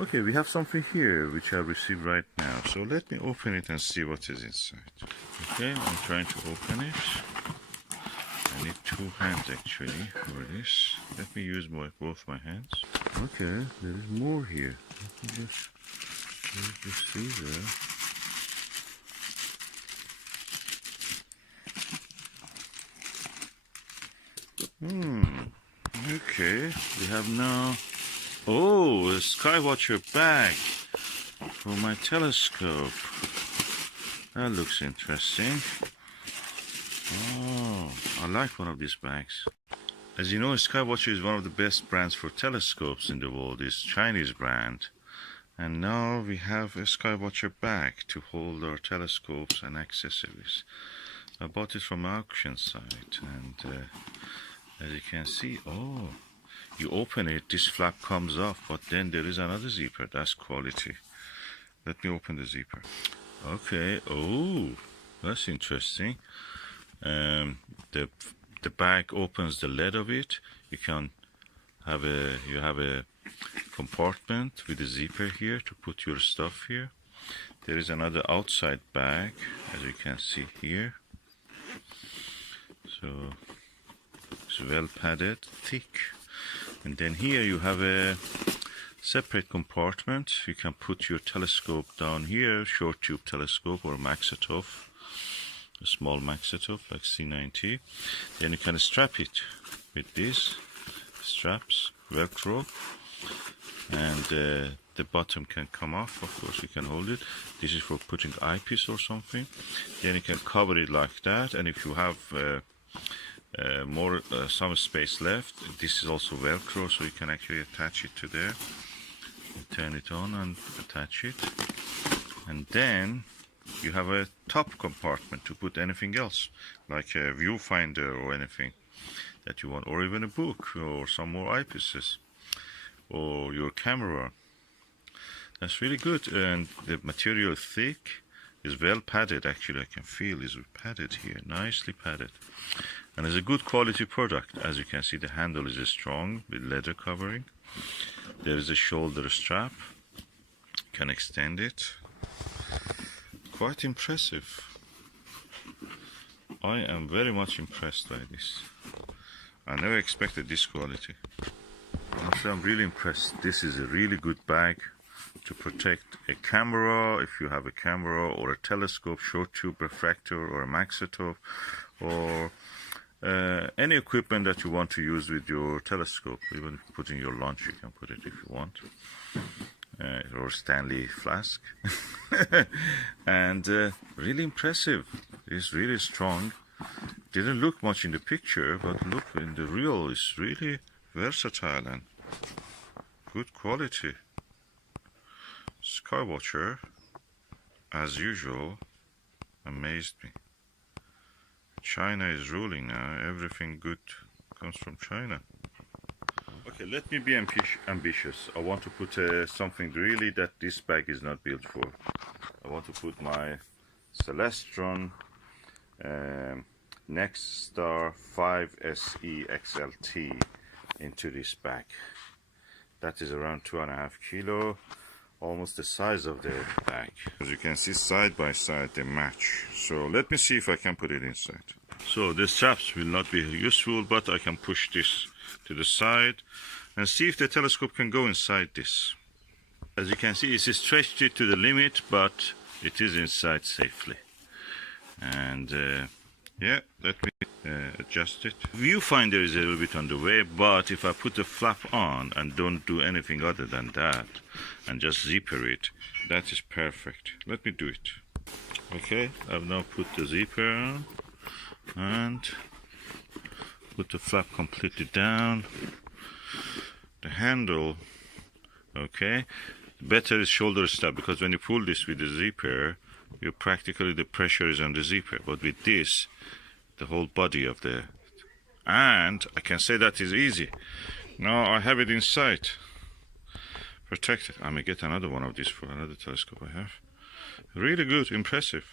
Okay, we have something here which I received right now. So let me open it and see what is inside. Okay, I'm trying to open it. I need 2 hands actually for this. Let me use both my hands. Okay, there is more here. Let me just use this scissor. Okay, we have now, oh, a Skywatcher bag for my telescope. That looks interesting. Oh, I like one of these bags. As you know, Skywatcher is one of the best brands for telescopes in the world. It's a Chinese brand. And now we have a Skywatcher bag to hold our telescopes and accessories. I bought it from an auction site, and as you can see, oh, you open it, this flap comes off, but then there is another zipper. That's quality. Let me open the zipper. Okay, oh, that's interesting. The bag opens the lid of it. You can have a compartment with a zipper here to put your stuff here. There is another outside bag, as you can see here. So it's well padded, thick. And then here you have a separate compartment. You can put your telescope down here, short tube telescope or maxitoph, a small maxitoph like C90. Then you can strap it with these straps, Velcro, and the bottom can come off. Of course, you can hold it. This is for putting eyepiece or something. Then you can cover it like that, and if you have some space left, this is also Velcro, so you can actually attach it to there. You turn it on and attach it, and then you have a top compartment to put anything else, like a viewfinder or anything that you want, or even a book or some more eyepieces or your camera. That's really good, and the material is thick, is well padded. Actually, I can feel it's padded here, nicely padded, and it's a good quality product. As you can see, the handle is strong with leather covering. There is a shoulder strap, you can extend it. Quite impressive. I am very much impressed by this. I never expected this quality. Honestly, I'm really impressed. This is a really good bag to protect a camera, if you have a camera or a telescope, short tube refractor or a maxitoph, or any equipment that you want to use with your telescope. Even putting your lunch, you can put it if you want, or Stanley flask. And really impressive. It's really strong. Didn't look much in the picture, but look in the real, it's really versatile and good quality. Skywatcher, as usual, amazed me. China is ruling now. Everything good comes from China. Okay, let me be ambitious. I want to put something really that this bag is not built for. I want to put my Celestron NexStar 5SE XLT into this bag. That is around 2.5 kilo, almost the size of the bag. As you can see, side by side they match. So let me see if I can put it inside. So the straps will not be useful, but I can push this to the side and see if the telescope can go inside this. As you can see, it's stretched it to the limit, but it is inside safely. And yeah, let me adjust it. Viewfinder is a little bit on the way, but if I put the flap on and don't do anything other than that and just zipper it, that is perfect. Let me do it. Okay, I've now put the zipper on and put the flap completely down. The handle, okay, better is shoulder strap, because when you pull this with the zipper, you practically, the pressure is on the zipper, but with this, the whole body of the, and I can say that is easy. Now I have it inside, protected. I may get another one of these for another telescope I have. Really good, impressive.